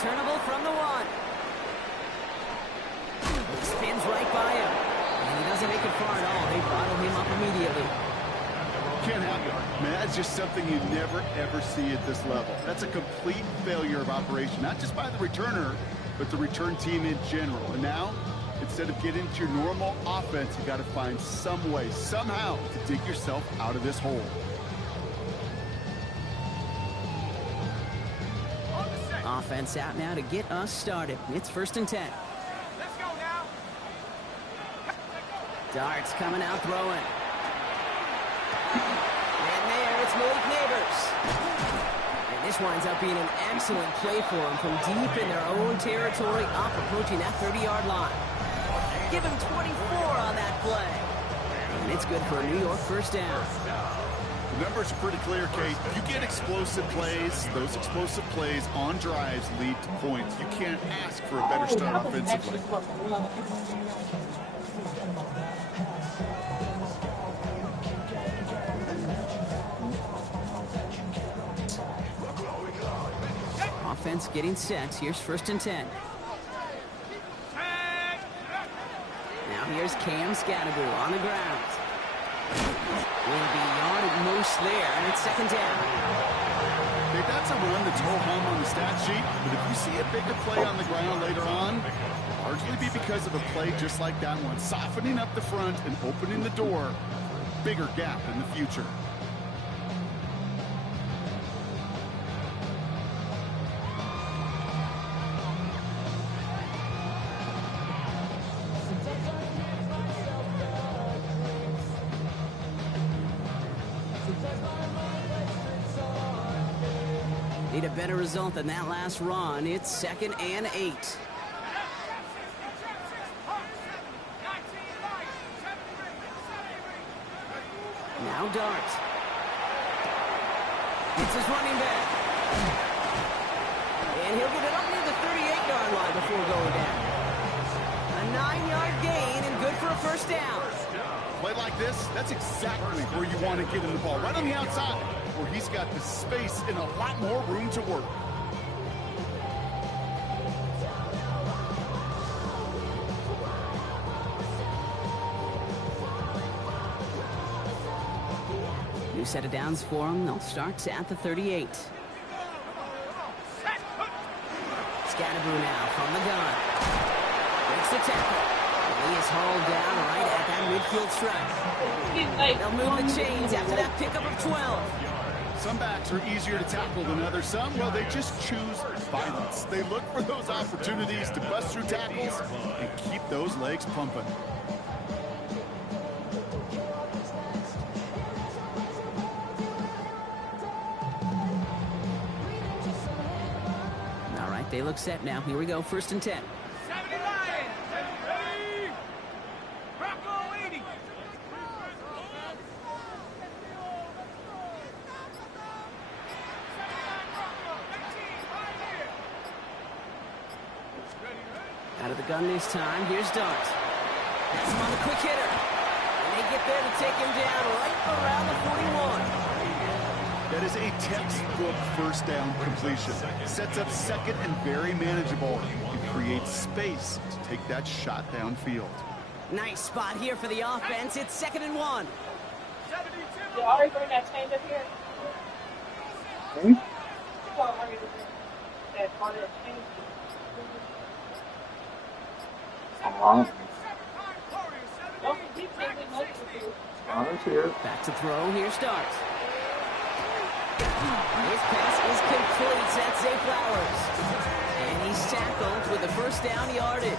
Returnable from the one. Spins right by him. And he doesn't make it far at all. They bottle him up immediately. Can't have it. Man, that's just something you never, ever see at this level. That's a complete failure of operation, not just by the returner, but the return team in general. And now, instead of getting into your normal offense, you got to find some way, somehow, to dig yourself out of this hole. Offense out now to get us started. It's 1st and 10. Let's go now. Darts coming out throwing. And there, it's Malik Neighbors. And this winds up being an excellent play for him from deep in their own territory, up approaching that 30-yard line. Give him 24 on that play. And it's good for a New York 1st down. The numbers are pretty clear, Kate. You get explosive plays. Those explosive plays on drives lead to points. You can't ask for a better start offensively. Offense getting set. Here's 1st and 10. Now here's Cam Scadaboo on the ground. Will be yarded most there, and it's 2nd down. Hey, that's a run that's ho-hum on the stat sheet, but if you see a bigger play on the ground later on, largely be because of a play just like that one, softening up the front and opening the door, bigger gap in the future. Need a better result than that last run. It's 2nd and 8. Now Dart. It's his running back. And he'll get it up near the 38-yard line before going down. A 9-yard gain and good for a 1st down. Play like this, that's exactly where you want to get him the ball, right on the outside, where he's got the space and a lot more room to work. New set of downs for him. They'll start at the 38. Scadaboo now from the gun. Breaks the tackle. He is hauled down right at that midfield stripe. They'll move the chains after that pickup of 12. Some backs are easier to tackle than others. Some, well, they just choose violence. They look for those opportunities to bust through tackles and keep those legs pumping. All right, they look set now. Here we go, 1st and 10. Out of the gun this time. Here's Dart. That's him on the quick hitter. And they get there to take him down right around the 41. That is a textbook 1st down completion. Sets up 2nd and very manageable. It creates space to take that shot downfield. Nice spot here for the offense. It's 2nd and 1. Did Ari bring that change up here? Hmm? That part of the change. Back to throw. Here's Dart. His pass is complete. That's Zay Flowers. And he's tackled with the 1st down yardage.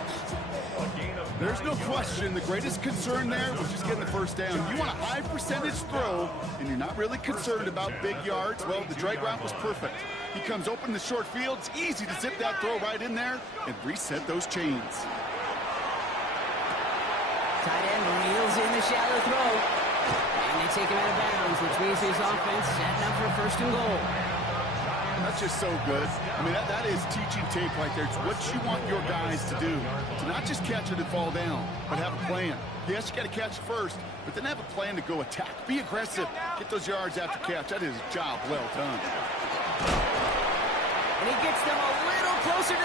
There's no question the greatest concern there was just getting the 1st down. You want a high percentage throw, and you're not really concerned about big yards. Well, the drag route was perfect. He comes open in the short field. It's easy to zip that throw right in there and reset those chains. Tight end reels in the shallow throw. And they take him out of bounds, which means his offense setting up for 1st and goal. That's just so good. I mean, that is teaching tape right there. It's what you want your guys to do. To not just catch it and fall down, but have a plan. Yes, you got to catch it first, but then have a plan to go attack. Be aggressive. Get those yards after catch. That is a job well done. And he gets them a little closer to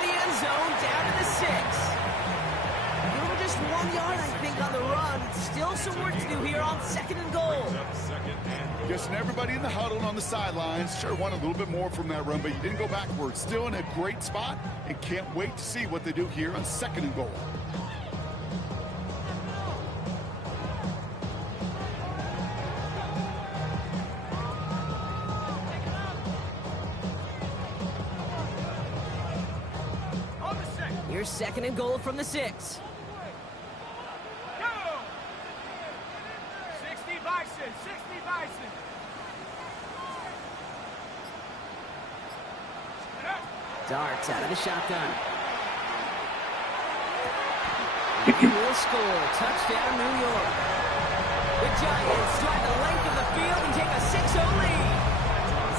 1 yard, I think, on the run. Still some work to do here on 2nd and goal. Guessing everybody in the huddle and on the sidelines sure want a little bit more from that run, but you didn't go backwards. Still in a great spot, and can't wait to see what they do here on 2nd and goal. Here's 2nd and goal from the 6. Go! 60 Bison, 60 Bison. Darts out of the shotgun. And will score. Touchdown, New York. The Giants drive the length of the field and take a 6-0 lead.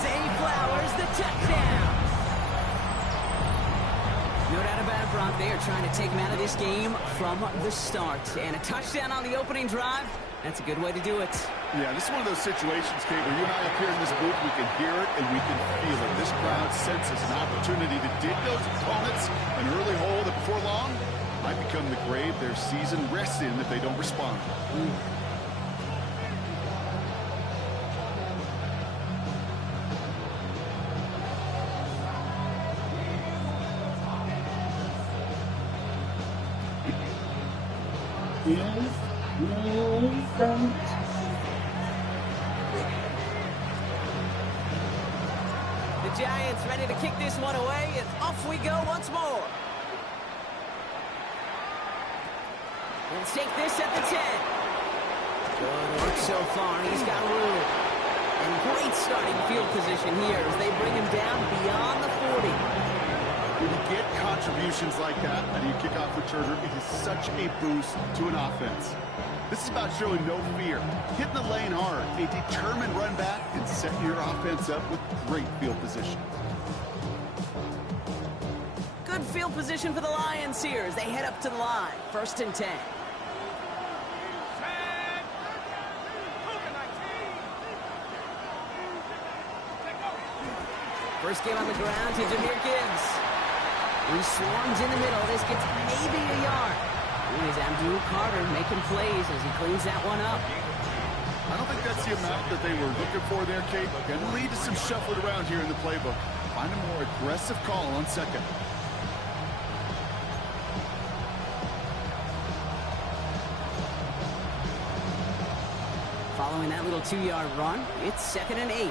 Zay Flowers, the touchdown. No doubt about it, Brock. They are trying to take him out of this game from the start. And a touchdown on the opening drive, that's a good way to do it. Yeah, this is one of those situations, Kate, where you and I up here in this booth, we can hear it and we can feel it. This crowd senses an opportunity to dig those opponents an early hole that before long might become the grave their season rests in if they don't respond. The Giants ready to kick this one away, and off we go once more. Let's take this at the 10. Good work so far. He's got room. And great starting field position here as they bring him down beyond the 40. When you get contributions like that out of your kickoff returner, it is such a boost to an offense. This is about showing no fear, hitting the lane hard, a determined run back, and setting your offense up with great field position. Good field position for the Lions here as they head up to the line. 1st and 10. First game on the ground to Jahmyr Gibbs. He swarms in the middle. This gets maybe a yard. Here's Abdul Carter making plays as he cleans that one up. I don't think that's the amount that they were looking for there, Kate. Going to lead to some shuffling around here in the playbook. Find a more aggressive call on 2nd. Following that little 2-yard run, it's 2nd and 8.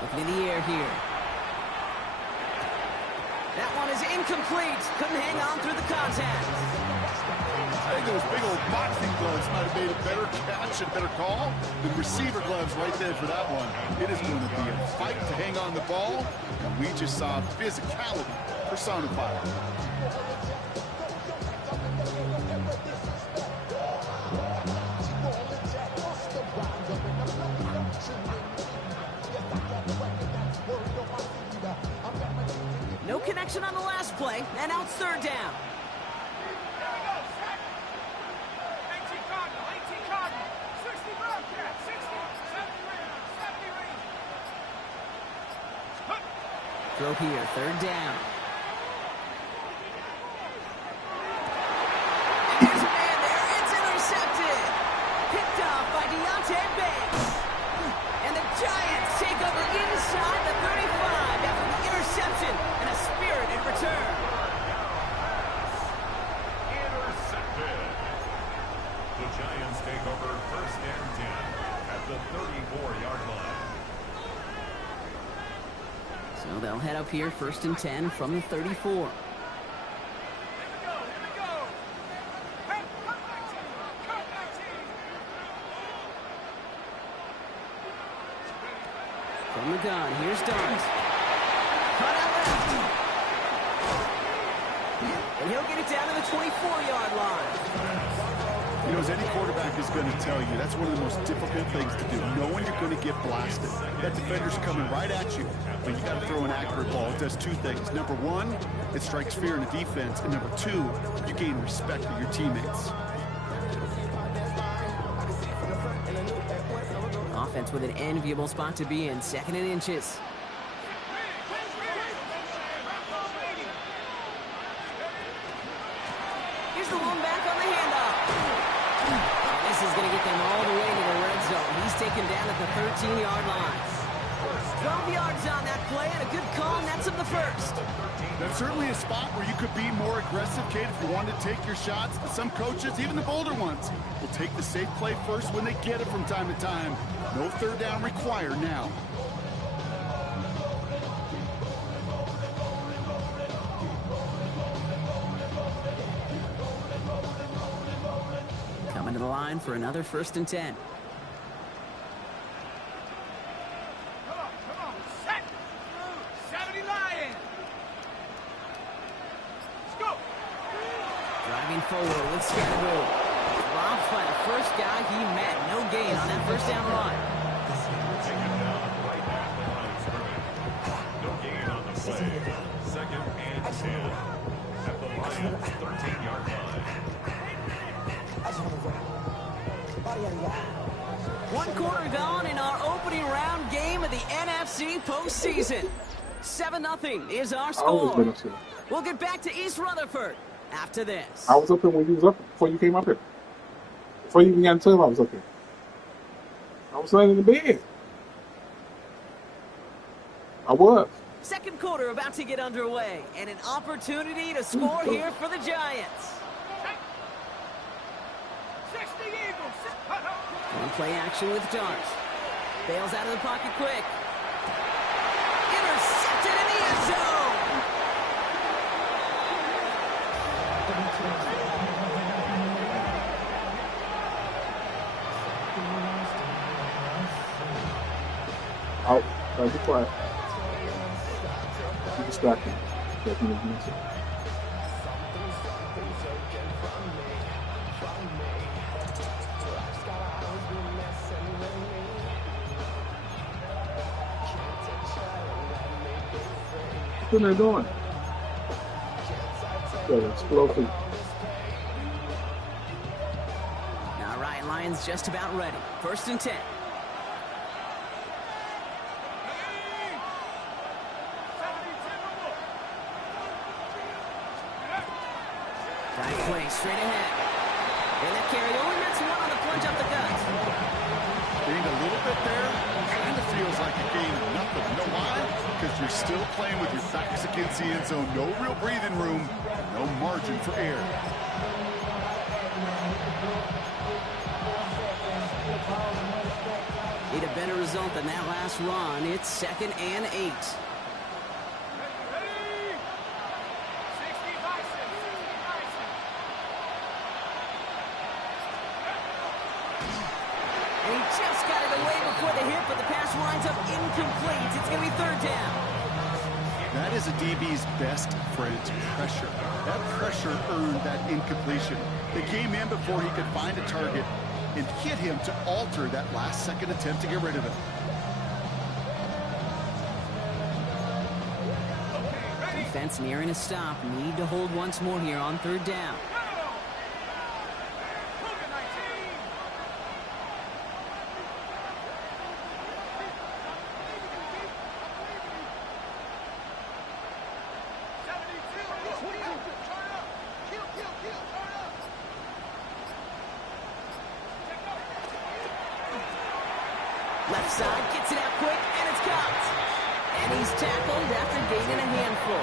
Looking in the air here. That one is incomplete. Couldn't hang on through the contact. I think those big old boxing gloves might have made a better catch and better call than receiver gloves right there for that one. It is going to be a fight to hang on the ball, and we just saw physicality personified. No connection on the last play, and now it's 3rd down. Throw here, 3rd down. And there's a man there. It's intercepted. Picked off by Deontay Banks. And the Giants take over inside the 35 after the interception and a spirited return. Intercepted. The Giants take over 1st and 10 at the 34-yard line. So they'll head up here, 1st and 10 from the 34. From the gun, here's Dart. Cut out left. And he'll get it down to the 24-yard line. You know, as any quarterback is going to tell you, that's one of the most difficult things to do, knowing you're going to get blasted. That defender's coming right at you, but you got to throw an accurate ball. It does 2 things. Number 1, it strikes fear in the defense, and number 2, you gain respect of your teammates. Offense Giants with an enviable spot to be in, 2nd and inches. Here's the one back on the handoff. And this is going to get them all the way to the red zone. He's taken down at the 13-yard line. 12 yards on that play, and a good call nets him the first. That's certainly a spot where you could be more aggressive, Kate, if you wanted to take your shots. But some coaches, even the bolder ones, will take the safe play first when they get it from time to time. No third down required now. Coming to the line for another 1st and 10. Forward with Scatterbo. Dropped by the first guy he met. No gain on that 1st down run. Taken down right at the line of scrimmage. No gain on the play. 2nd and 10 at the Lions' 13-yard line. 1 quarter gone in our opening round game of the NFC postseason. 7-0 is our score. We'll get back to East Rutherford after this. I was up here when you was up before you came up here. Before you even got into it, I was up here. I was laying in the bed. I was. 2nd quarter about to get underway, and an opportunity to score here for the Giants. 60 Eagles. One play action with Dart. Bails out of the pocket quick. Intercepted in the end zone. Out. Be quiet. Be distracted. What are they doing? Explosive. All right, Lions just about ready. 1st and 10. Right play, straight ahead. And that carry only gets 1 on the plunge up the gut. Gained a little bit there. Kind of feels like a gain of nothing. You know why? Because you're still playing with your backs against the end zone. No real breathing room. No margin for error. Need a better result than that last run. It's 2nd and 8. And he just got it away before the hit, but the pass winds up incomplete. It's going to be 3rd down. That is a DB's best friend, pressure. That pressure earned that incompletion. They came in before he could find a target and hit him to alter that last-second attempt to get rid of it. Defense nearing a stop. Need to hold once more here on 3rd down. Left side, gets it out quick, and it's caught. And he's tackled after gaining a handful.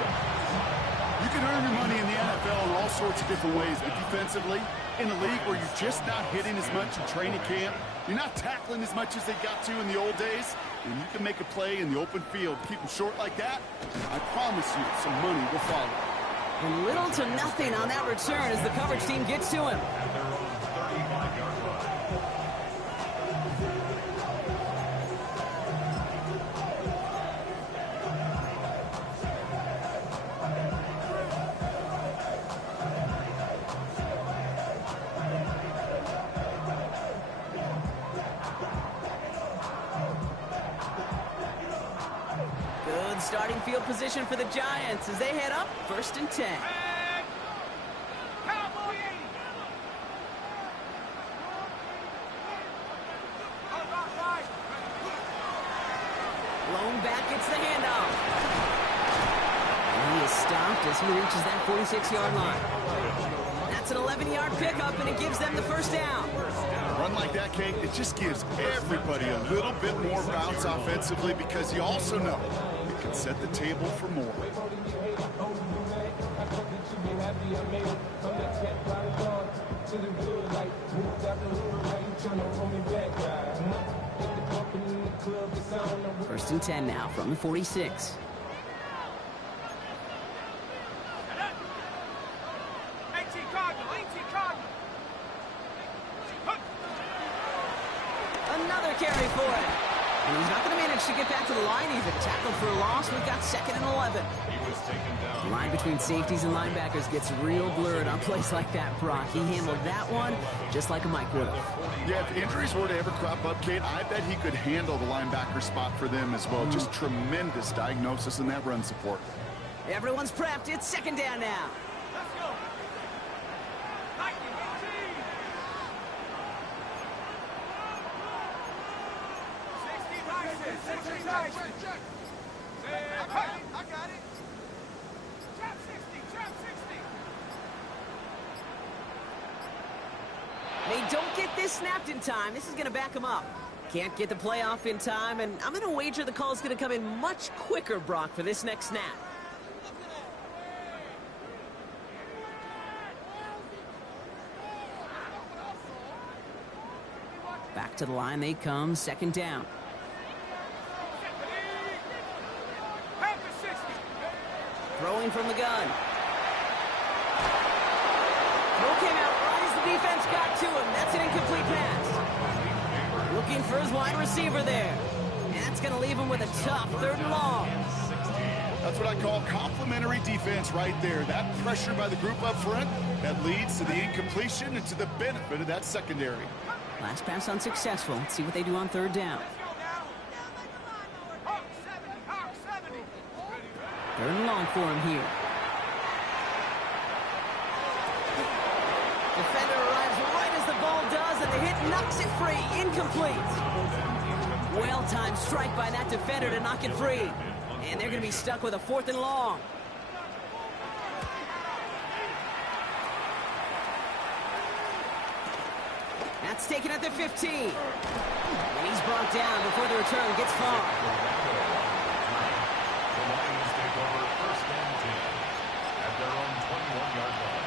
You can earn your money in the NFL in all sorts of different ways, but defensively, in a league where you're just not hitting as much in training camp, you're not tackling as much as they got to in the old days, and you can make a play in the open field. Keep them short like that, I promise you some money will follow. And little to nothing on that return as the coverage team gets to him. At their own 35-yard line. Good starting field position for the Giants as they head up 1st and 10. Lone back gets the handoff. And he is stopped as he reaches that 46-yard line. That's an 11-yard pickup, and it gives them the first down. A run like that, Kate, it just gives everybody a little bit more bounce offensively because you also know it can set the table for more. First and 10 now from the 46. Another carry for him. And he's not going to manage to get back to the line even. Tackled for a loss. We've got 2nd and 11. The line between safeties and linebackers gets real blurred on plays like that, Brock. He handled that one just like a Mike would have. Yeah, if injuries were to ever crop up, Kate, I bet he could handle the linebacker spot for them as well. Just tremendous diagnosis in that run support. Everyone's prepped. It's 2nd down now. Let's go. Like it, I got it. Trap 60, trap 60. They don't get this snapped in time. This is going to back them up. Can't get the play off in time, and I'm going to wager the call is going to come in much quicker, Brock, for this next snap. Back to the line they come, 2nd down. Throwing from the gun. Throw came out right as the defense got to him. That's an incomplete pass. Looking for his wide receiver there. And that's going to leave him with a tough 3rd and long. That's what I call complimentary defense right there. That pressure by the group up front, that leads to the incompletion and to the benefit of that secondary. Last pass unsuccessful. Let's see what they do on 3rd down. 3rd and long for him here. Defender arrives right as the ball does, and the hit knocks it free. Incomplete. Well-timed strike by that defender to knock it free. And they're going to be stuck with a 4th and long. That's taken at the 15. And he's brought down before the return gets far. The Lions take over 1st and 10 at their own 21-yard line.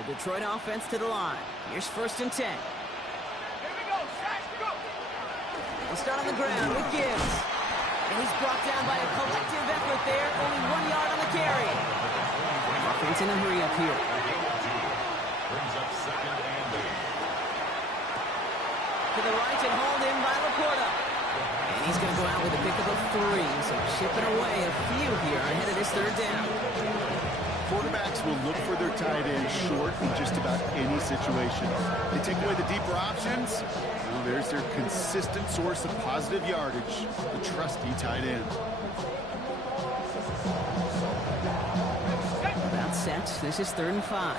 The Detroit offense to the line. Here's 1st and 10. Here we go, Shaq, go. We'll start on the ground with Gibbs. And he's brought down by a collective effort there. Only 1 yard on the carry. Offense in a hurry up here. Brings up 2nd and 8. To the right and hauled in by Laporta. And he's going to go out with a pick of a 3. So chipping away a few here ahead of this 3rd down. Quarterbacks will look for their tight end short in just about any situation. They take away the deeper options. Well, there's their consistent source of positive yardage, the trusty tight end. About set. This is 3rd and 5.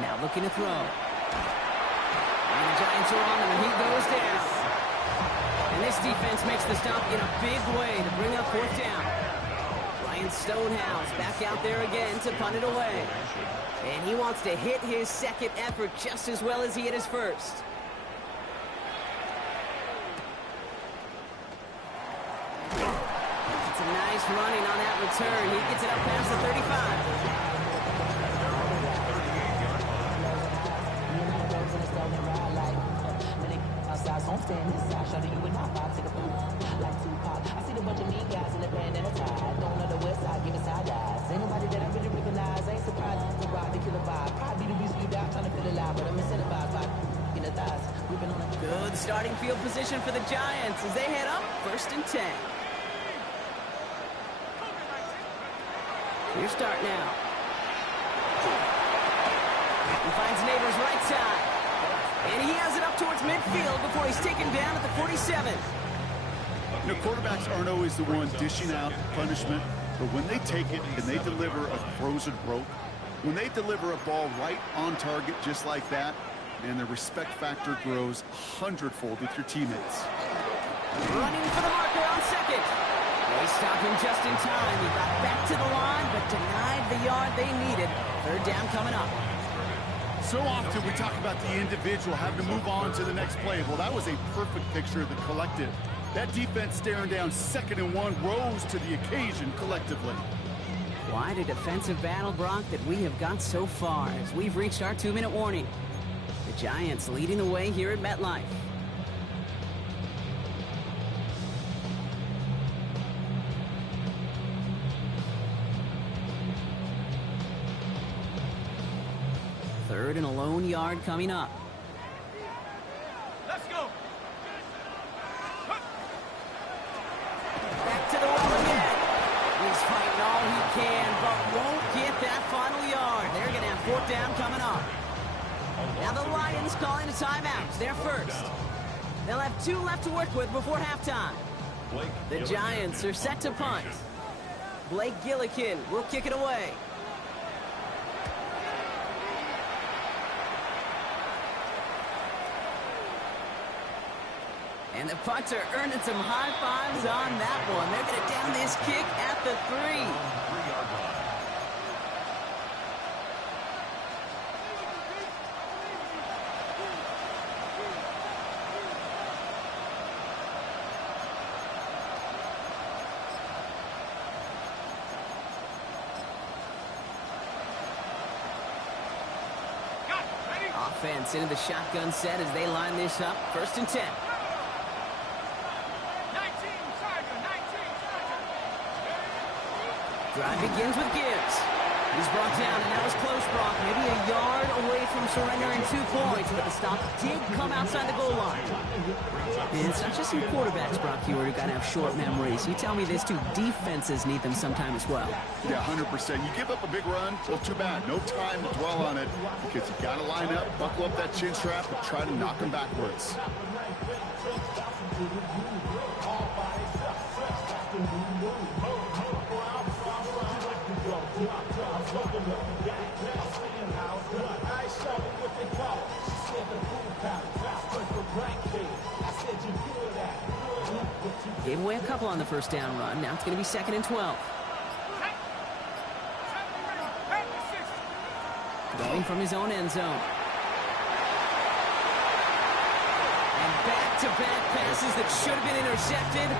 Now looking to throw. And the Giants are on him, and he goes down. And this defense makes the stop in a big way to bring up 4th down. Ryan Stonehouse back out there again to punt it away. And he wants to hit his 2nd effort just as well as he hit his 1st. It's a nice running on that return. He gets it up past the 35. Stand this side, shorty, you and I vibe to the booth. Like Tupac, I see the bunch of mean guys in the band and a tie. Don't know the west side, give me side eyes. Ain't nobody that I really recognize. Ain't surprised to ride the killer vibe. Probably the reason you die trying to feel alive. starting field position for the Giants as they head up 1st and 10. Your start now. He finds Neighbors right side. And he has it up towards midfield before he's taken down at the 47. You know, quarterbacks aren't always the one dishing out punishment, but when they take it and they deliver a frozen rope, when they deliver a ball right on target just like that, and the respect factor grows 100-fold with your teammates. Running for the marker on second. They stop him just in time. He got back to the line, but denied the yard they needed. 3rd down coming up. So often we talk about the individual having to move on to the next play. Well, that was a perfect picture of the collective. That defense staring down 2nd and 1 rose to the occasion collectively. Quite a defensive battle, Brock, that we have got so far as we've reached our 2-minute warning. The Giants leading the way here at MetLife. Third and a lone yard coming up. Let's go. Back to the well again. He's fighting all he can, but won't get that final yard. They're going to have 4th down coming up. Now the Lions calling a timeout. They're first. They'll have 2 left to work with before halftime. The Giants are set to punt. Blake Gillikin will kick it away. And the punter earning some high fives on that one. They're going to down this kick at the 3. Offense into the shotgun set as they line this up. 1st and 10. 19, Charger, 19, Charger. Drive begins with Gibbs. He's brought down, and that was close, Brock. Maybe a yard away from surrendering 2 points, but the stop did come outside the goal line. And it's not just some quarterbacks, Brock, here who got to have short memories. You tell me this too, defenses need them sometime as well. Yeah, 100%. You give up a big run, well, too bad. No time to dwell on it because you got to line up, buckle up that chin strap, and try to knock them backwards. Gave away a couple on the 1st down run. Now it's going to be 2nd and 12. Going from his own end zone. And back-to-back passes that should have been intercepted.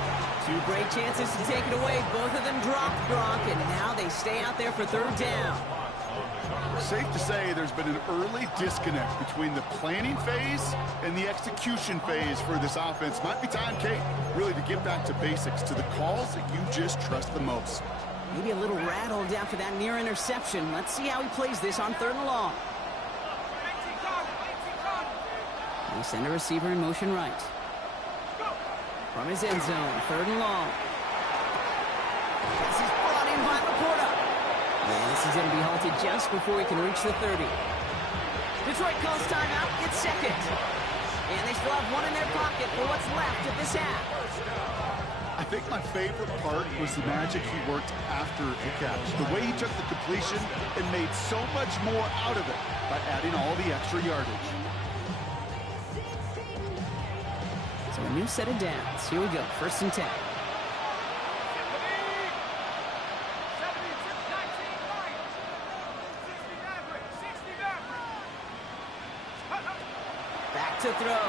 2 great chances to take it away. Both of them dropped, Brock, and now they stay out there for 3rd down. Safe to say there's been an early disconnect between the planning phase and the execution phase for this offense. Might be time, Kate, really to get back to basics, to the calls that you just trust the most. Maybe a little rattled after that near interception. Let's see how he plays this on 3rd and long. They send a receiver in motion right. From his end zone, 3rd and long. This is brought in by Laporta. And this is going to be halted just before he can reach the 30. Detroit calls timeout. It's 2nd. And they still have 1 in their pocket for what's left of this half. I think my favorite part was the magic he worked after the catch. The way he took the completion and made so much more out of it by adding all the extra yardage. So a new set of downs. Here we go. 1st and 10. Back to throw.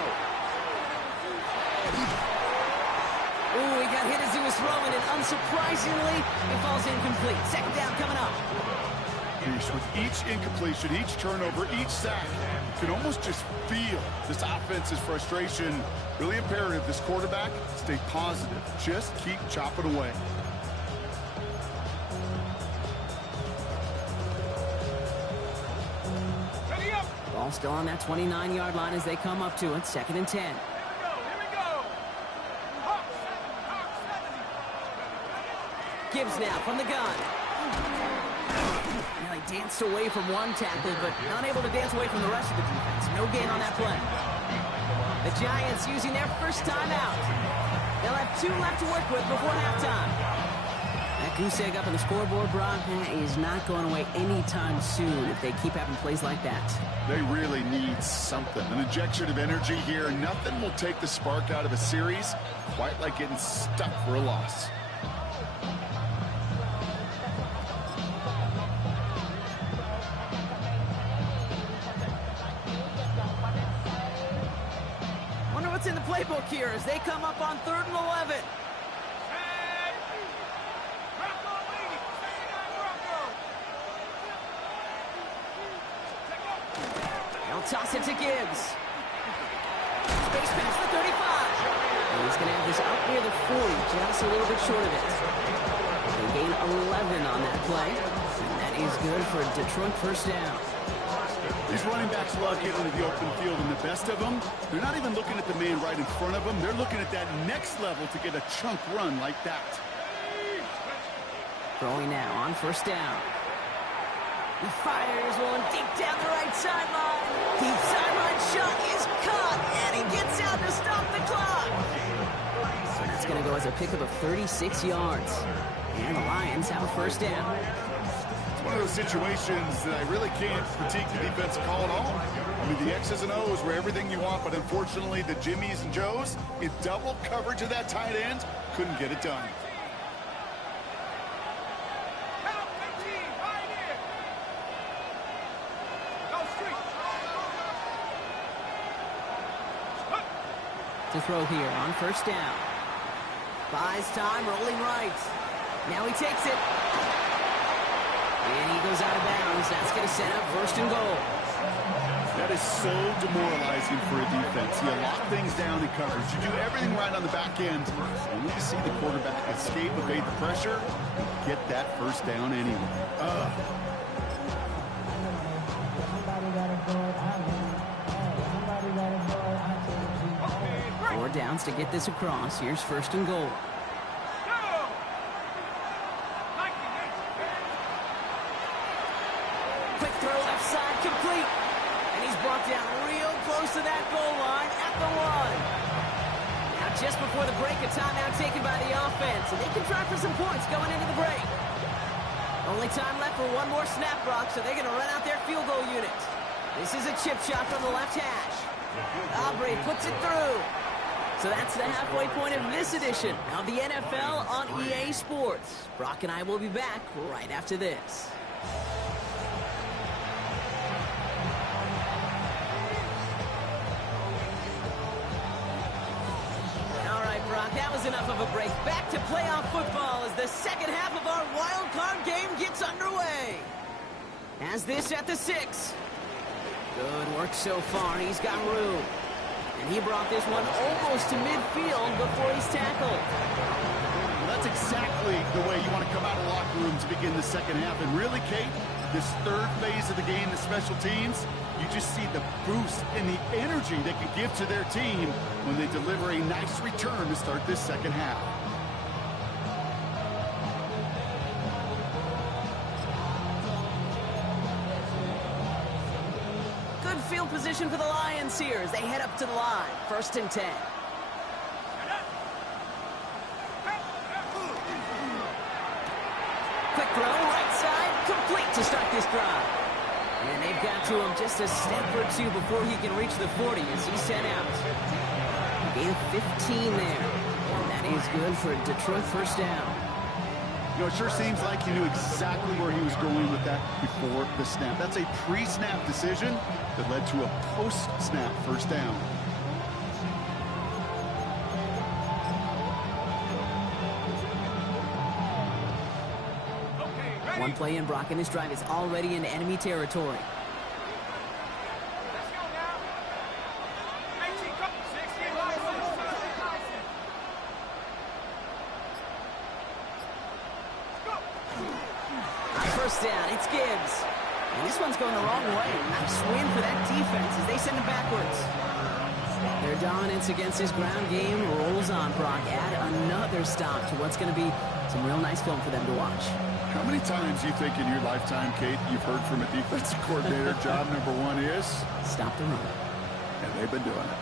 Ooh, he got hit as he was throwing, and unsurprisingly, it falls incomplete. 2nd down coming up. With each incompletion, each turnover, each sack, you can almost just feel this offense's frustration. Really imperative, this quarterback, stay positive. Just keep chopping away. Ball still on that 29-yard line as they come up to it. 2nd and 10. Gibbs now from the gun. Now they danced away from one tackle, but unable to dance away from the rest of the defense. No gain on that play. The Giants using their first timeout. They'll have 2 left to work with before halftime. That goose egg up on the scoreboard, Brock, is not going away anytime soon if they keep having plays like that. They really need something. An injection of energy here. Nothing will take the spark out of a series quite like getting stuck for a loss. Wonder what's in the playbook here as they come up on 3rd and 11. Toss it to Gibbs. Space past the 35. And he's going to have this up near the 40, just a little bit short of it. They gain 11 on that play. And that is good for a Detroit first down. These running backs love getting into the open field, and the best of them, they're not even looking at the man right in front of them. They're looking at that next level to get a chunk run like that. Throwing now on first down. He fires one deep down the right sideline. Deep sideline shot is caught, and he gets out to stop the clock. So that's going to go as a pickup of 36 yards. And the Lions have a first down. It's one of those situations that I really can't critique the defensive call at all. I mean, the X's and O's were everything you want, but unfortunately the Jimmies and Joes, in double coverage of that tight end, couldn't get it done. To throw here on first down. Buys time, rolling right. Now he takes it. And he goes out of bounds. That's going to set up 1st and goal. That is so demoralizing for a defense. You lock things down in coverage. You do everything right on the back end. Only to see the quarterback escape, evade the pressure, and get that first down anyway. 4 downs to get this across. Here's 1st and goal. Quick throw left side, complete. And he's brought down real close to that goal line at the 1. Now just before the break, a timeout taken by the offense. And they can try for some points going into the break. Only time left for one more snap, Brock, so they're going to run out their field goal unit. This is a chip shot from the left hash. Aubrey puts it through. So that's the halfway point of this edition of the NFL on EA Sports. Brock and I will be back right after this. All right, Brock, that was enough of a break. Back to playoff football as the second half of our wild card game gets underway. As this at the 6. Good work so far. He's got room. And he brought this one almost to midfield before he's tackled. Well, that's exactly the way you want to come out of the locker room to begin the second half. And really, Kate, this 3rd phase of the game, the special teams, you just see the boost and the energy they can give to their team when they deliver a nice return to start this second half. Good field position for the Lions here as they head up to the line. 1st and 10. Quick throw, right side, complete to start this drive. And they've got to him just a step or two before he can reach the 40 as he's sent out. Gain of 15 there. And that is good for a Detroit first down. You know, it sure seems like he knew exactly where he was going with that before the snap. That's a pre-snap decision that led to a post-snap first down. One play in, Brock, and this drive is already in enemy territory. Let's go now. 18, 16, On first down, it's Gibbs. And this one's going the wrong way. Nice win for that defense as they send it backwards. Their dominance against his ground game rolls on, Brock. Add another stop to what's going to be some real nice film for them to watch. How many times do you think in your lifetime, Kate, you've heard from a defensive coordinator, job number one is? Stop the run. And they've been doing it.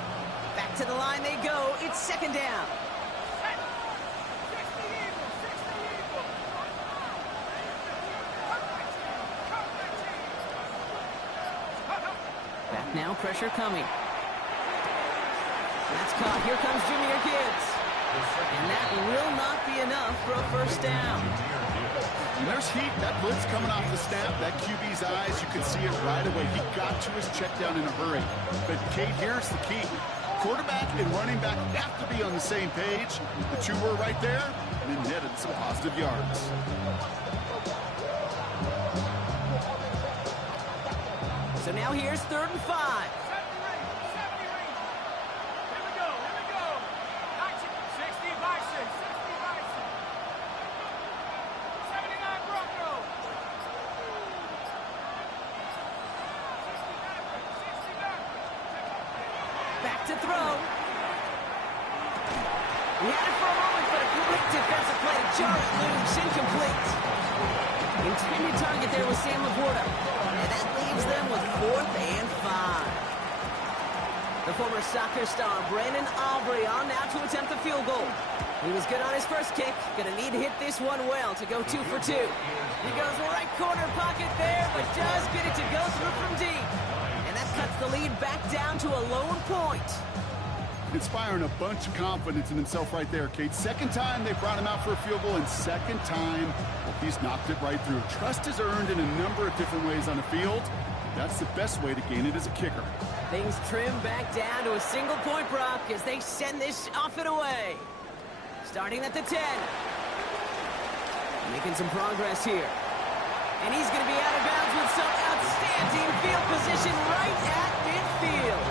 Back to the line they go. It's second down. Back now, pressure coming. That's caught. Here comes Junior Gibbs. And that will not be enough for a first down. And there's heat. That blitz coming off the snap. That QB's eyes, you can see it right away. He got to his check down in a hurry. But, Kate, here's the key. Quarterback and running back have to be on the same page. The two were right there, and it netted some positive yards. So now here's 3rd and 5. Back to throw. He had it for a moment, but a great defensive play to jar it loose. Incomplete. Intended target there was Sam Laporta. And that leaves them with 4th and 5. The former soccer star, Brandon Aubrey, on now to attempt the field goal. He was good on his first kick. Gonna need to hit this one well to go 2 for 2. He goes right corner pocket there, but does get it to go through from deep. And that cuts the lead back down to a lone point. Inspiring a bunch of confidence in himself right there, Kate. Second time they brought him out for a field goal, and second time, well, he's knocked it right through. Trust is earned in a number of different ways on the field. That's the best way to gain it as a kicker. Things trim back down to a single point, Brock, as they send this off and away. Starting at the 10. Making some progress here. And he's going to be out of bounds with some outstanding field position right at midfield.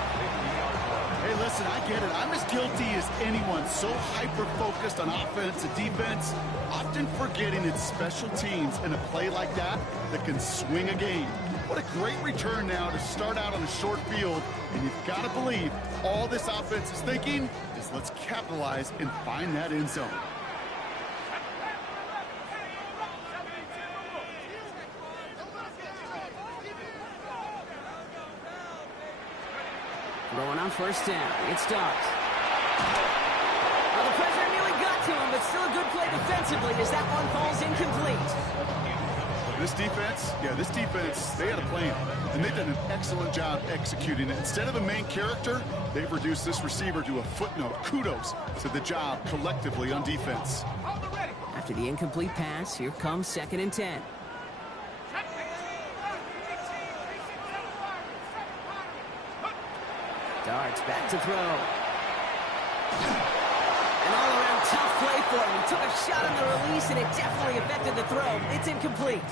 Hey, listen, I get it. I'm as guilty as anyone. So hyper-focused on offense and defense, often forgetting it's special teams in a play like that that can swing a game. What a great return now to start out on a short field. And you've got to believe all this offense is thinking is let's capitalize and find that end zone. Going on first down. It stops. Well, the pressure nearly got to him, but still a good play defensively as that one falls incomplete. This defense, they had a plan, and they've done an excellent job executing it. Instead of a main character, they've reduced this receiver to a footnote. Kudos to the job collectively on defense. After the incomplete pass, here comes 2nd and 10. Darts back to throw. An all-around tough play for him. He took a shot on the release, and it definitely affected the throw. It's incomplete.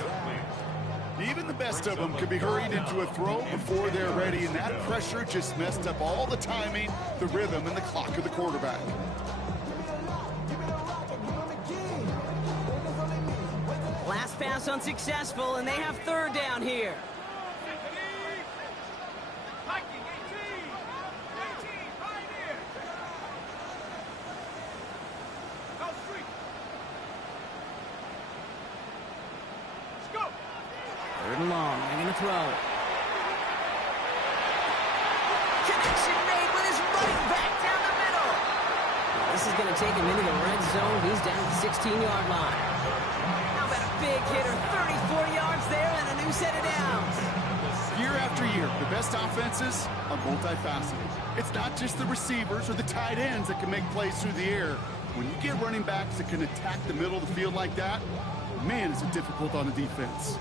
Even the best of them could be hurried into a throw before they're ready, and that pressure just messed up all the timing, the rhythm, and the clock of the quarterback. Last pass unsuccessful, and they have 3rd down here. Long, they're going to throw. Connection made with his running back down the middle. Well, this is going to take him into the red zone. He's down at the 16-yard line. How about a big hitter? 34 yards there and a new set of downs. Year after year, the best offenses are multifaceted. It's not just the receivers or the tight ends that can make plays through the air. When you get running backs that can attack the middle of the field like that, man, is it difficult on the defense.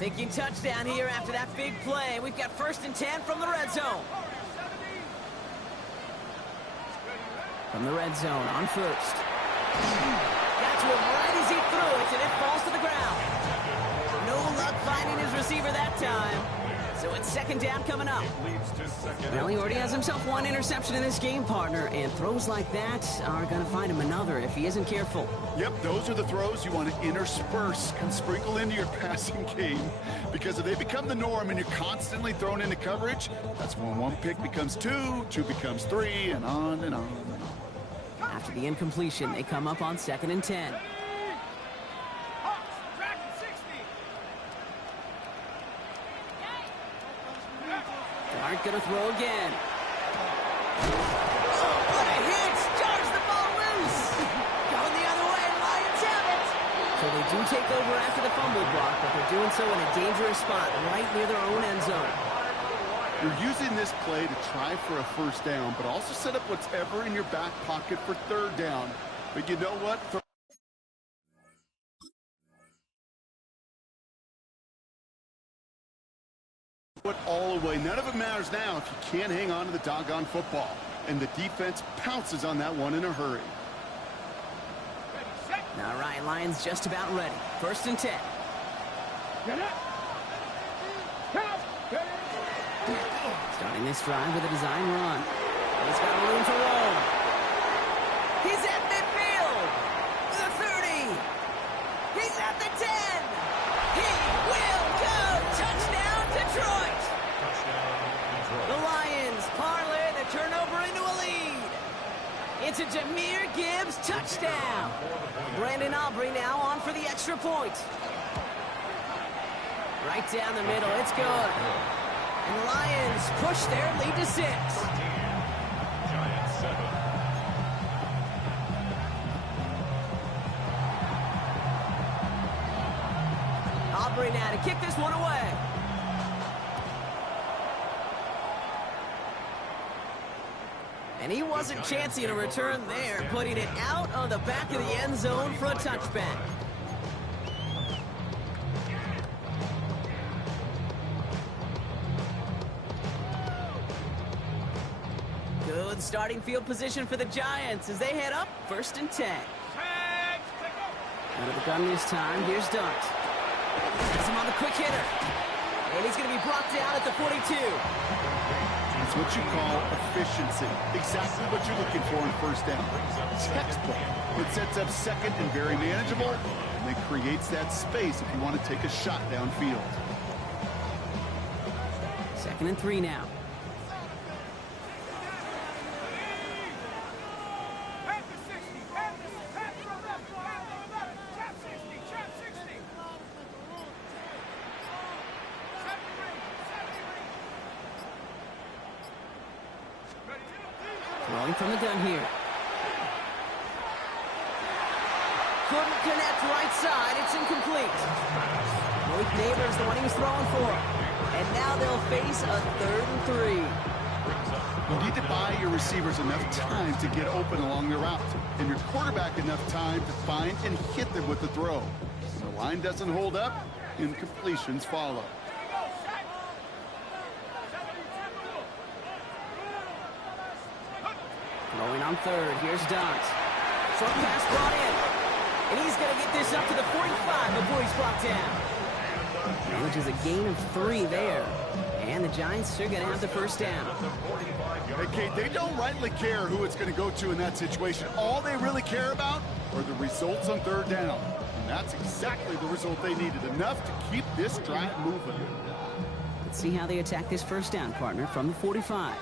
Thinking touchdown here after that big play. We've got 1st and 10 from the red zone. From the red zone on 1st. Got to him right as he threw it, and it falls to the ground. No luck finding his receiver that time. So it's second down coming up. Leads to second. Well, he already has himself one interception in this game, partner, and throws like that are going to find him another if he isn't careful. Yep, those are the throws you want to intersperse and sprinkle into your passing game. Because if they become the norm and you're constantly thrown into coverage, that's when one pick becomes two, two becomes three, and on and on and on. After the incompletion, they come up on 2nd and 10. Hawks, tracking 60. Dart gonna throw again. Oh, what a hit! Jars the ball loose! Going the other way, Lions have it! So they do take over after the fumble block, but they're doing so in a dangerous spot right near their own end zone. You're using this play to try for a first down, but also set up whatever in your back pocket for third down. But you know what? Put all away. None of it matters now if you can't hang on to the doggone football. And the defense pounces on that one in a hurry. All right, Lions just about ready. 1st and 10. Starting this drive with a design run. He's got room to roll. He's at midfield. The 30. He's at the 10. He will go. Touchdown, Detroit. The Lions parlay the turnover into a lead. It's a Jahmyr Gibbs touchdown. Brandon Aubrey now on for the extra point. Right down the middle. It's good. And the Lions push their lead to 6. Giants 7. Aubrey now to kick this one away. And he wasn't chancing a return there, putting it out on the back of the end zone for a touchback. Good starting field position for the Giants as they head up 1st and 10. Out of the gun this time, here's Dart. Has him on the quick hitter. And he's going to be brought down at the 42. That's what you call efficiency. Exactly what you're looking for in first down. Textbook. It sets up second and very manageable, and it creates that space if you want to take a shot downfield. 2nd and 3 now. Throwing from the gun here. Couldn't connect right side. It's incomplete. Malik Neighbors, the one he was throwing for. And now they'll face a 3rd and 3. You need to buy your receivers enough time to get open along the route, and your quarterback enough time to find and hit them with the throw. The line doesn't hold up, incompletions follow. Throwing on 3rd. Here's Dant. Short pass brought in. And he's going to get this up to the 45 before he's brought down. Manages a gain of 3 there. And the Giants are going to have the first down. Okay, they don't rightly care who it's going to go to in that situation. All they really care about are the results on 3rd down. And that's exactly the result they needed. Enough to keep this drive moving. Let's see how they attack this first down, partner, from the 45.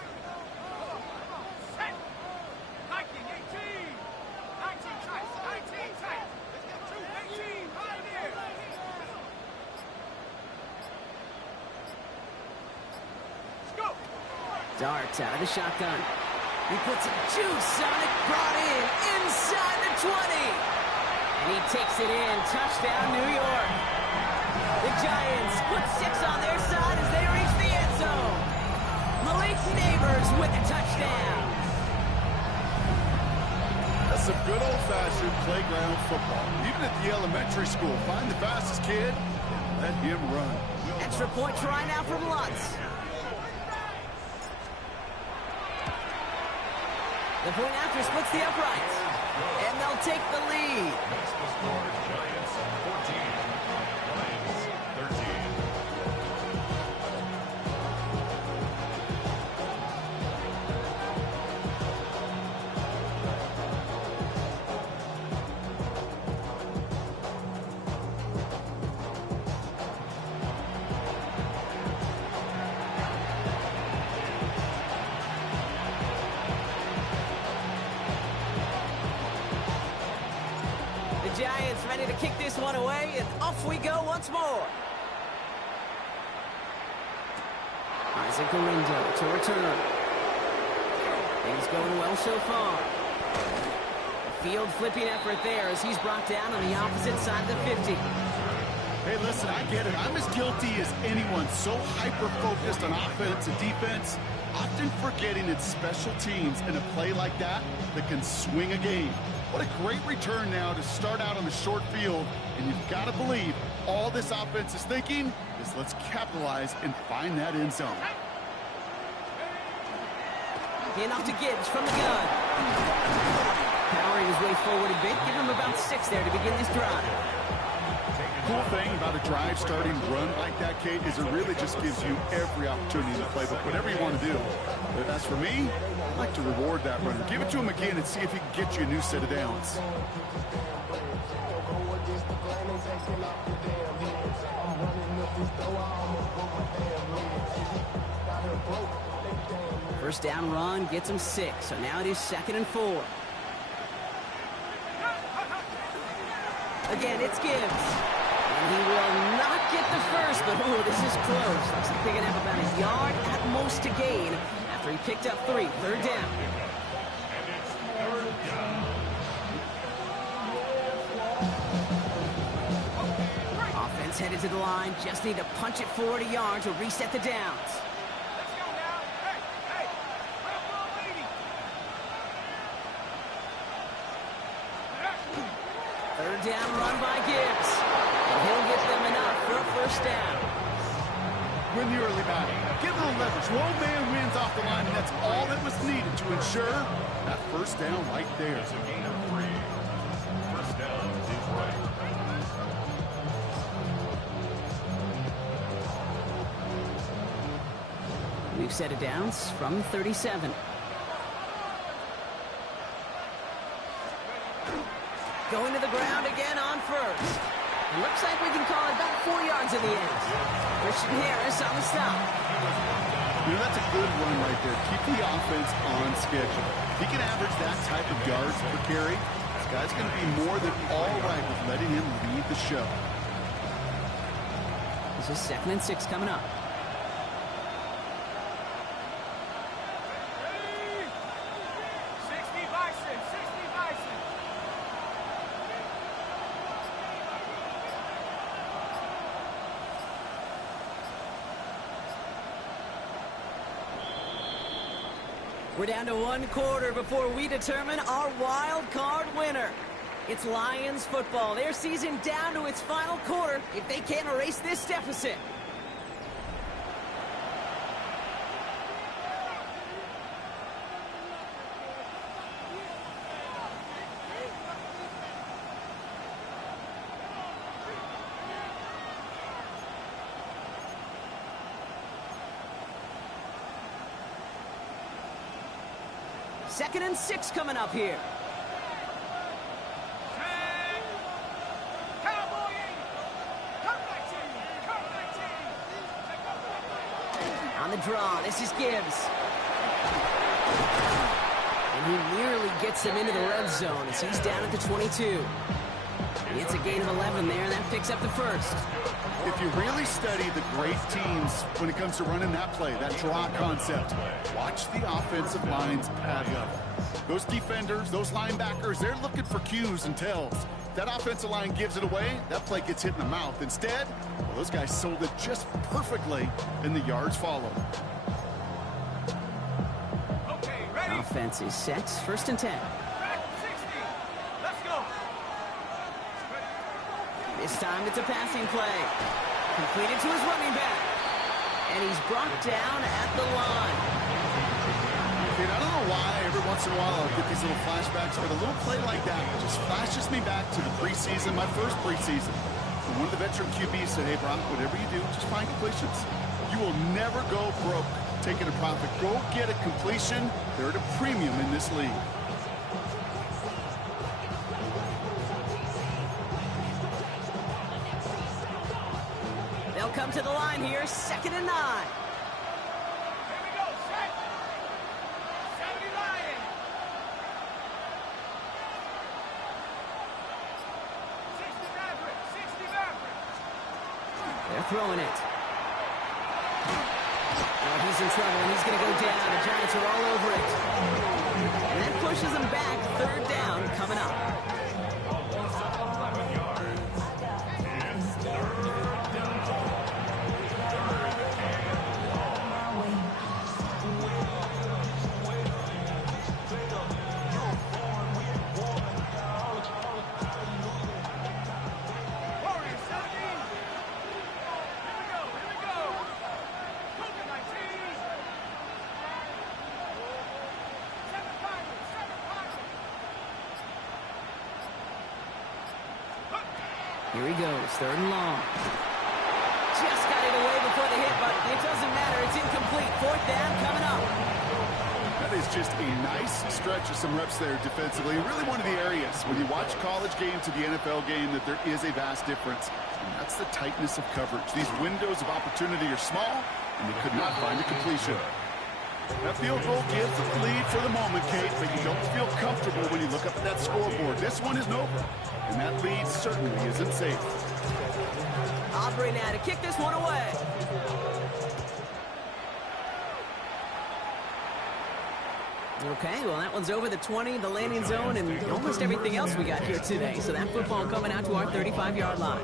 Dart out of the shotgun. He puts a juice on it, brought in inside the 20. And he takes it in. Touchdown, New York. The Giants put 6 on their side as they reach the end zone. Malik Neighbors with the touchdown. That's some good old-fashioned playground football. Even at the elementary school, find the fastest kid and let him run. Extra point try now from Lutz. The point after splits the uprights. And they'll take the lead. That's the score. Giants 14. Lions 13. ready to kick this one away, and off we go once more. Isaac Galindo to return. Things going well so far. A field flipping effort there as he's brought down on the opposite side of the 50. Hey, listen, I get it. I'm as guilty as anyone. So hyper-focused on offense and defense, often forgetting it's special teams in a play like that that can swing a game. What a great return now to start out on the short field, and you've got to believe all this offense is thinking is let's capitalize and find that end zone. Hand off to Gibbs from the gun. Powering his way forward a bit, give him about 6 there to begin this drive. Cool thing about a drive starting run like that, Kate, is it really just gives you every opportunity to play, but whatever you want to do. But as for me, I like to reward that runner. Give it to him again and see if he can get you a new set of downs. First down run gets him 6, so now it is 2nd and 4. Again, it's Gibbs. And he will not get the first, but ooh, this is close. Looks like they're going to have about a yard at most to gain after he picked up 3. 3rd down. Offense headed to the line. Just need to punch it forward a yard to reset the downs. Let's go now. Hey, put up a lady. 3rd down run by Gibbs. And he'll get them enough for a 1st down. Win the early battle. Give them leverage. One man wins off the line, and that's all that was needed to ensure that 1st down right there. It's a gain of 3. First down is right. We've set it downs from 37. Going to the ground again on 1st. It looks like we can call it about 4 yards in the end. Christian Harris on the stop. You know, that's a good run right there. Keep the offense on schedule. If he can average that type of yards per carry, this guy's going to be more than all right with letting him lead the show. This is 2nd and 6 coming up. We're down to 1 quarter before we determine our wild card winner. It's Lions football. Their season down to its final quarter if they can't erase this deficit. Second and 6 coming up here. On the draw, this is Gibbs. And he nearly gets them into the red zone as he's down at the 22. He gets a gain of 11 there, and that picks up the 1st. If you really study the great teams when it comes to running that play, that draw concept, watch the offensive lines pad level. Those defenders, those linebackers, they're looking for cues and tells. If that offensive line gives it away, that play gets hit in the mouth. Instead, well, those guys sold it just perfectly, and the yards follow. Okay, ready? Offense is set. 1st and 10. 60. Let's go. This time it's a passing play. Completed to his running back. And he's brought down at the line. Dude, I don't know why every once in a while I'll get these little flashbacks, but a little play like that just flashes me back to the preseason, my first preseason. And one of the veteran QBs said, hey, Brock, whatever you do, just find completions. You will never go broke taking a profit. Go get a completion. They're at a premium in this league. They'll come to the line here, 2nd and 9. Here we go, set. 70 Lions. 60 They're throwing it. Oh, he's in trouble, and he's going to go down. The Giants are all over it. And that pushes them back. Third down coming up. Here he goes, third and long. Just got it away before the hit, but it doesn't matter. It's incomplete. Fourth down coming up. That is just a nice stretch of some reps there defensively. Really one of the areas when you watch college game to the NFL game that there is a vast difference. And that's the tightness of coverage. These windows of opportunity are small, and they could not find a completion. That field goal gives the lead for the moment, Kate, but you don't feel comfortable when you look up at that scoreboard. This one isn't over, and that lead certainly isn't safe. Aubrey now to kick this one away. Okay, well, that one's over the 20, the landing zone, and almost everything else we got here today. So that football coming out to our 35-yard line.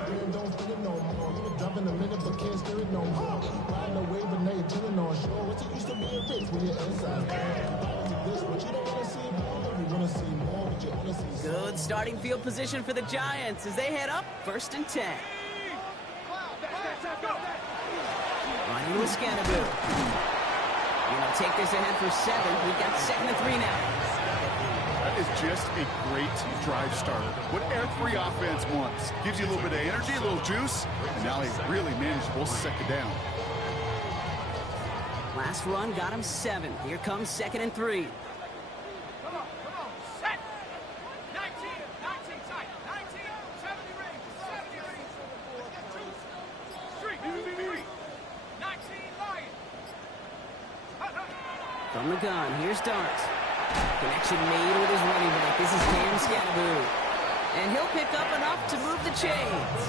Good starting field position for the Giants as they head up, 1st and 10. Running with Scannaboo. Going to take this ahead for 7. We've got 2nd and 3 now. That is just a great drive starter. What every offense wants. Gives you a little bit of energy, a little juice, and now a really manageable 2nd down. Last run got him 7. Here comes 2nd and 3. Come on, set. 19 tight. 19, 70 range, 70 range. 2, 3, 19 Lion. From the gun, here's Dart. Connection made with his running back. This is Cam Scannaboo. And he'll pick up enough to move the chains.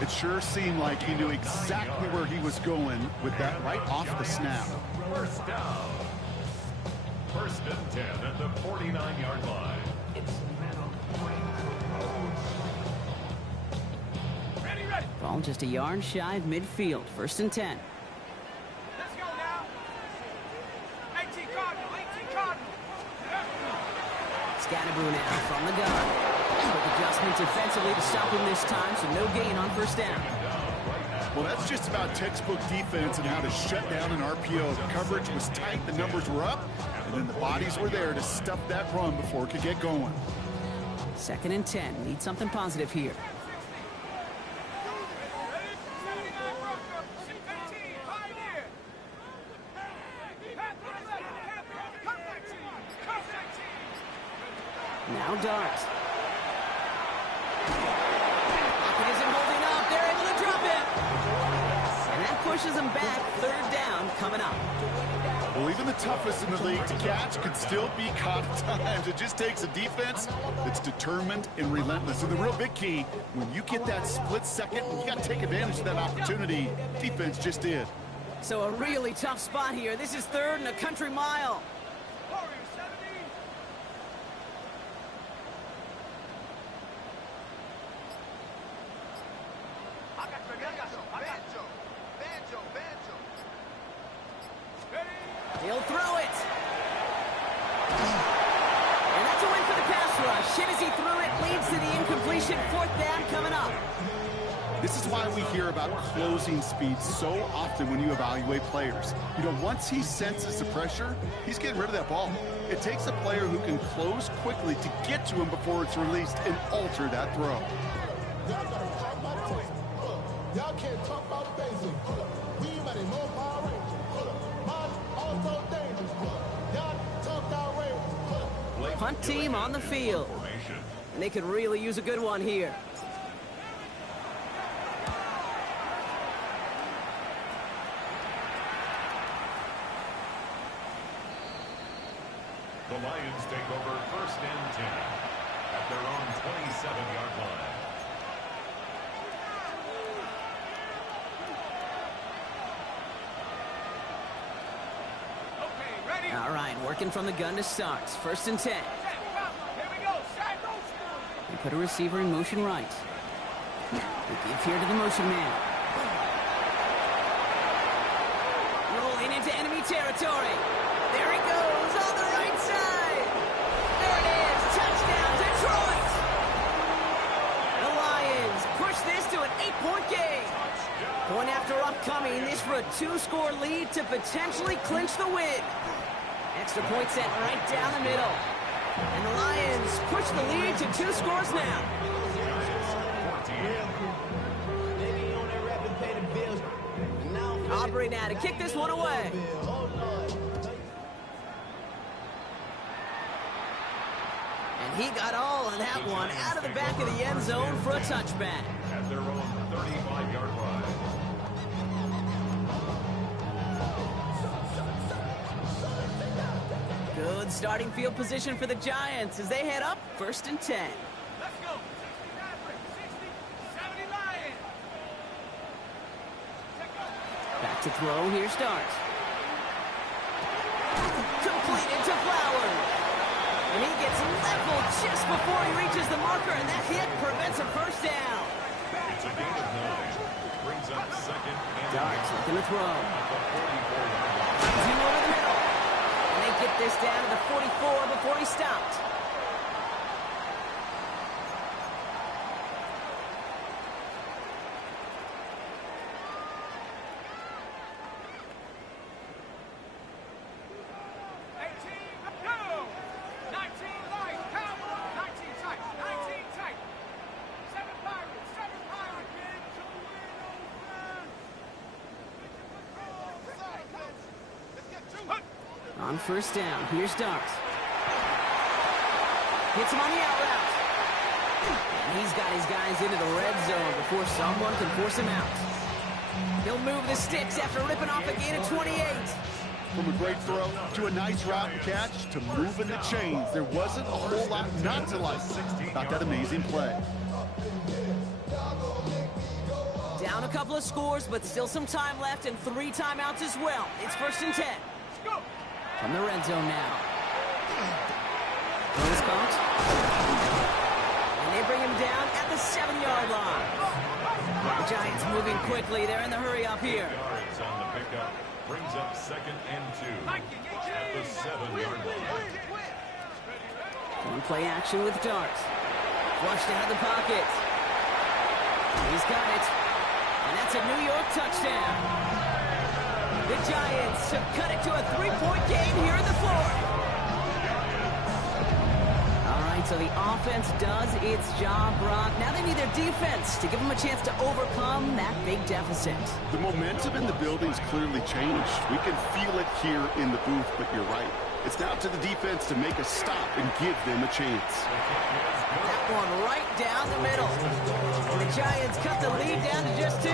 It sure seemed like he knew exactly where he was going with that right off the snap. First down. 1st and 10 at the 49-yard line. Ready. Ball just a yard shy of midfield. 1st and 10. Let's go now. 18 Cardinal. Scannaboo now from the gun. Quick adjustment defensively to stop him this time, so no gain on 1st down. Well, that's just about textbook defense and how to shut down an RPO. The coverage was tight, the numbers were up, and then the bodies were there to stuff that run before it could get going. 2nd and 10. Need something positive here. Now Dart. Pocket isn't holding up. They're able to drop it. And that pushes them back. 3rd down coming up. Well, even the toughest in the league to catch could still be caught at times. It just takes a defense that's determined and relentless. And the real big key, when you get that split second, you got to take advantage of that opportunity. Defense just did. So a really tough spot here. This is 3rd and a country mile. He'll throw it. And that's a win for the pass rush. Hit as he threw it, leads to the incompletion. 4th down coming up. This is why we hear about closing speed so often when you evaluate players. You know, once he senses the pressure, he's getting rid of that ball. It takes a player who can close quickly to get to him before it's released and alter that throw. Y'all can't talk about basic. We mighty more Power Rangers. Mine also dangerous. Y'all talk about Rangers. Punt team on the field. And they could really use a good one here. The Lions take over 1st and 10 at their own 27-yard line. All right, working from the gun to start. 1st and 10. Here we go. Shot. They put a receiver in motion right. They give here to the motion man. Rolling into enemy territory. There he goes on the right side. There it is. Touchdown, Detroit. The Lions push this to an 8-point game. Point after upcoming, this for a 2-score lead to potentially clinch the win. Extra point set right down the middle. And the Lions push the lead to 2 scores now. Aubrey now to kick this one away. And he got all of that one out of the back of the end zone for a touchback. At their own 35-yard line. Good starting field position for the Giants as they head up 1st and 10. Let's go. 60 Maverick. 60, 70 Lions. Back to throw, here starts. Completed to Flowers. And he gets leveled just before he reaches the marker, and that hit prevents a first down. It's a gain of 9. Brings up 2nd and Darts looking to throw. at the 44-yard line. Two over the middle. And they get this down to the 44 before he stopped. On 1st down, here's Darts. Hits him on the out route. And he's got his guys into the red zone before someone can force him out. He'll move the sticks after ripping off a gain of 28. From a great throw to a nice route and catch to moving the chains, there wasn't a whole lot not to like about that amazing play. Down a couple of scores, but still some time left and 3 timeouts as well. It's 1st and 10. From the red zone now. Throws caught. And they bring him down at the 7-yard line. The Giants moving quickly. They're in the hurry up here. Yards on the pickup. Brings up 2nd and 2. At the 7-yard line. One play action with Darts. Flushed out of the pocket. He's got it. And that's a New York touchdown. The Giants have cut it to a 3-point game here in the 4th. All right, so the offense does its job, Brock. Now they need their defense to give them a chance to overcome that big deficit. The momentum in the building's clearly changed. We can feel it here in the booth, but you're right. It's now to the defense to make a stop and give them a chance. That one right down the middle. And the Giants cut the lead down to just 2.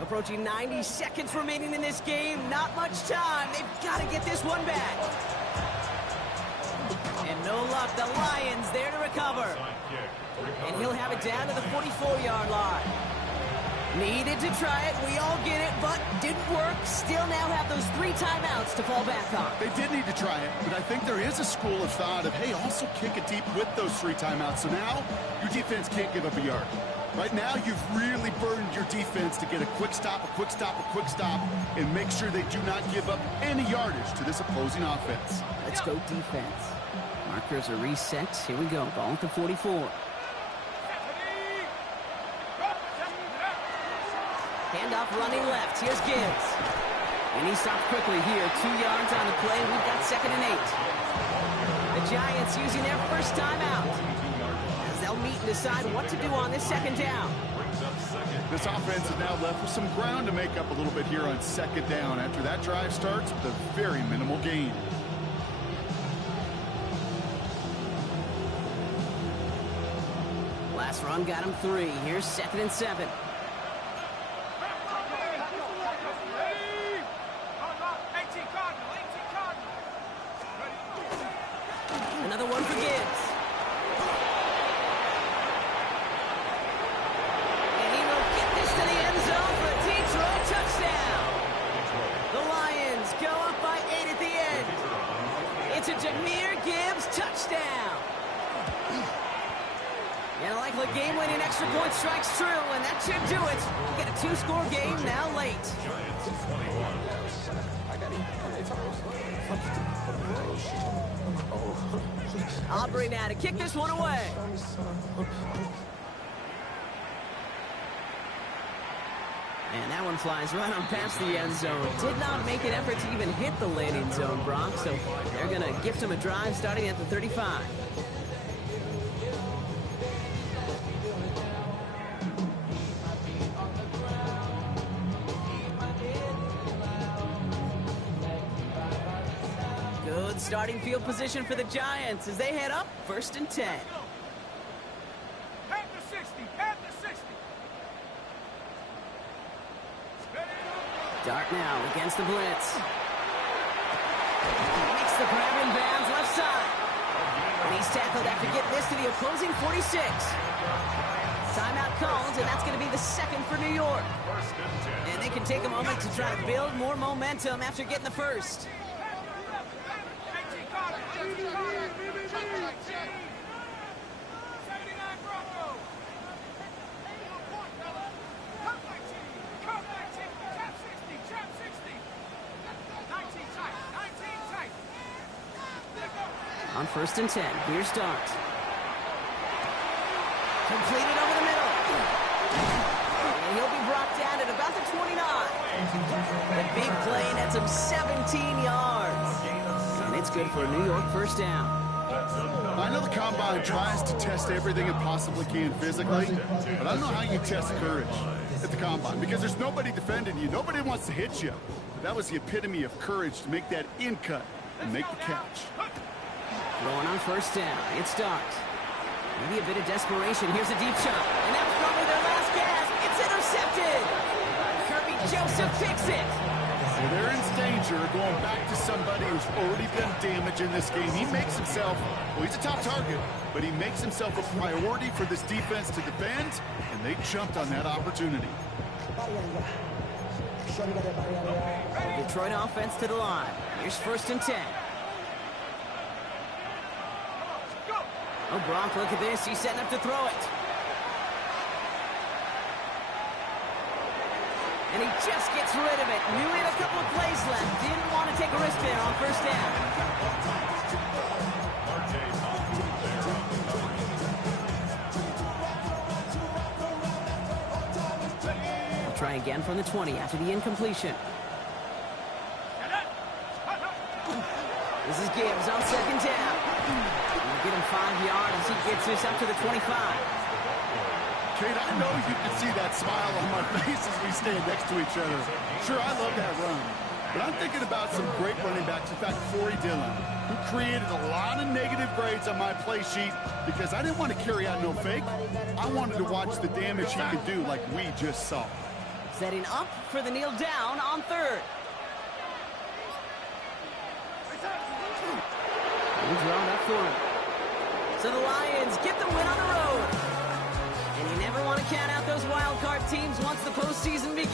Approaching 90 seconds remaining in this game. Not much time. They've got to get this one back. And no luck. The Lions there to recover. And he'll have it down to the 44-yard line. Needed to try it. We all get it, but didn't work. Still now have those 3 timeouts to fall back on. They did need to try it, but I think there is a school of thought of, hey, also kick it deep with those 3 timeouts. So now your defense can't give up a yard. Right now, you've really burdened your defense to get a quick stop, and make sure they do not give up any yardage to this opposing offense. Let's go defense. Markers are reset. Here we go. Ball at the 44. Handoff running left. Here's Gibbs. And he stopped quickly here. 2 yards on the play. We've got 2nd and 8. The Giants using their first timeout. As they'll meet and decide what to do on this 2nd down. This offense is now left with some ground to make up a little bit here on 2nd down after that drive starts with a very minimal gain. Last run got him 3. Here's 2nd and 7. Another one for Gibbs. And he will get this to the end zone for a Detroit touchdown. The Lions go up by 8 at the end. It's a Jahmyr Gibbs touchdown. And a likely game-winning extra point strikes true, and that should do it. We get a 2-score game now late. Aubrey now to kick this one away. And that one flies right on past the end zone. Did not make an effort to even hit the landing zone, Brock, so they're going to gift him a drive starting at the 35. Good starting field position for the Giants as they head up 1st and 10. Head to 60, head to 60. Dart now against the blitz. Makes the grab in bounds left side. And he's tackled after getting this to the opposing 46. Timeout called, and that's going to be the second for New York. And they can take a moment to try to build more momentum after getting the first. On 1st and 10, here's Dart. Completed over the middle. And he'll be brought down at about the 29. The big play nets him 17 yards. And it's good for a New York first down. I know the Combine tries to test everything it possibly can physically, but I don't know how you test courage at the Combine because there's nobody defending you. Nobody wants to hit you. But that was the epitome of courage to make that in cut and make the catch. Going on 1st down, it's Dart. Maybe a bit of desperation. Here's a deep shot. And that was probably their last gasp. It's intercepted. Kirby Joseph picks it. Well, they're in danger going back to somebody who's already been damaged in this game. He makes himself, well, he's a top target, but he makes himself a priority for this defense to defend, and they jumped on that opportunity. Detroit offense to the line. Here's 1st and 10. Oh, Brock, look at this. He's setting up to throw it. And he just gets rid of it. Knew he had a couple of plays left. Didn't want to take a risk there on 1st down. We'll try again from the 20 after the incompletion. This is Gibbs on 2nd down. We'll get him 5 yards as he gets this up to the 25. Kate, I know you can see that smile on my face as we stand next to each other. Sure, I love that run. But I'm thinking about some great running backs. In fact, Corey Dillon, who created a lot of negative grades on my play sheet because I didn't want to carry out no fake. I wanted to watch the damage he could do like we just saw. Setting up for the kneel down on 3rd. He's drawn up for him. So the Lions get the win on the road. And you never want to count out those wild card teams once the postseason begins.